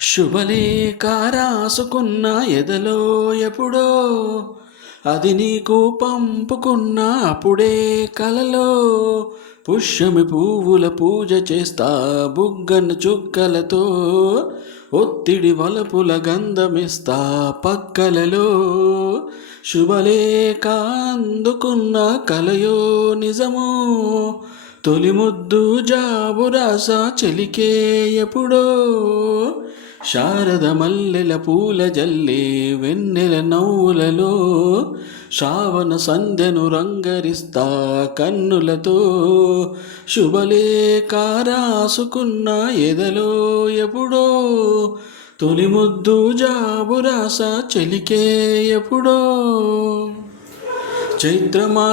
శుభలేఖ రాసుకున్న ఎదలో ఎప్పుడో అది నీకు పంపుకున్న అప్పుడే కలలో పుష్యమి పువ్వుల పూజ చేస్తా బుగ్గన చుక్కలతో ఒత్తిడి వలపుల గంధమిస్తా పక్కలలో శుభలేఖ అందుకున్న కలయో నిజమో తొలి ముద్దు జాబు రాసా చెలికే ఎప్పుడో శారద మల్లెల పూల జల్లే వెన్నెల నవ్వులలో శ్రావణ సంధ్యను రంగరిస్తా కన్నులతో శుభలేఖ రాసుకున్న ఎదలో ఎప్పుడో తొలి ముద్దు జాబు రాసా చెలికే ఎప్పుడో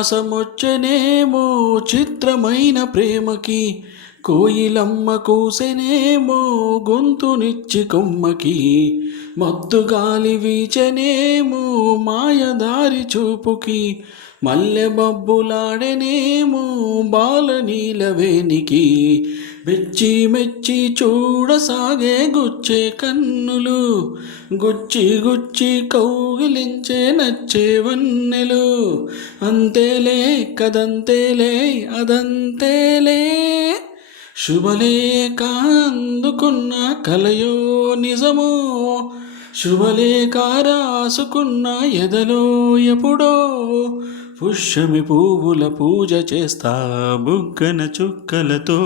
చైత్రమాసమొచ్చనేమో చిత్రమైన ప్రేమకి కోయిలమ్మ కూసెనేమో గొంతునిచ్చి కొమ్మకి మత్తు గాలి వీచనేమో మాయదారి చూపుకి మల్లె బబ్బులాడెనేమో బాలనీలవేనికి మెచ్చి మెచ్చి చూడసాగే గుచ్చే కన్నులు గుచ్చి గుచ్చి కౌగిలించే నచ్చే వన్నెలు అంతేలే కదంతేలే అదంతేలే శుభలేఖ అందుకున్న కలయో నిజమో శుభలేఖ రాసుకున్న ఎదలో ఎప్పుడో పుష్యమి పువ్వుల పూజ చేస్తా బుగ్గన చుక్కలతో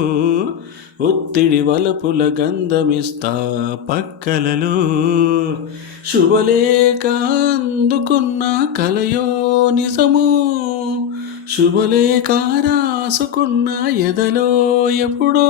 ఒత్తిడి వలపుల గంధమిస్తా పక్కలలో శుభలేఖ అందుకున్న కలయో నిజమో శుభలేఖ రాసుకున్న ఎదలో ఎప్పుడో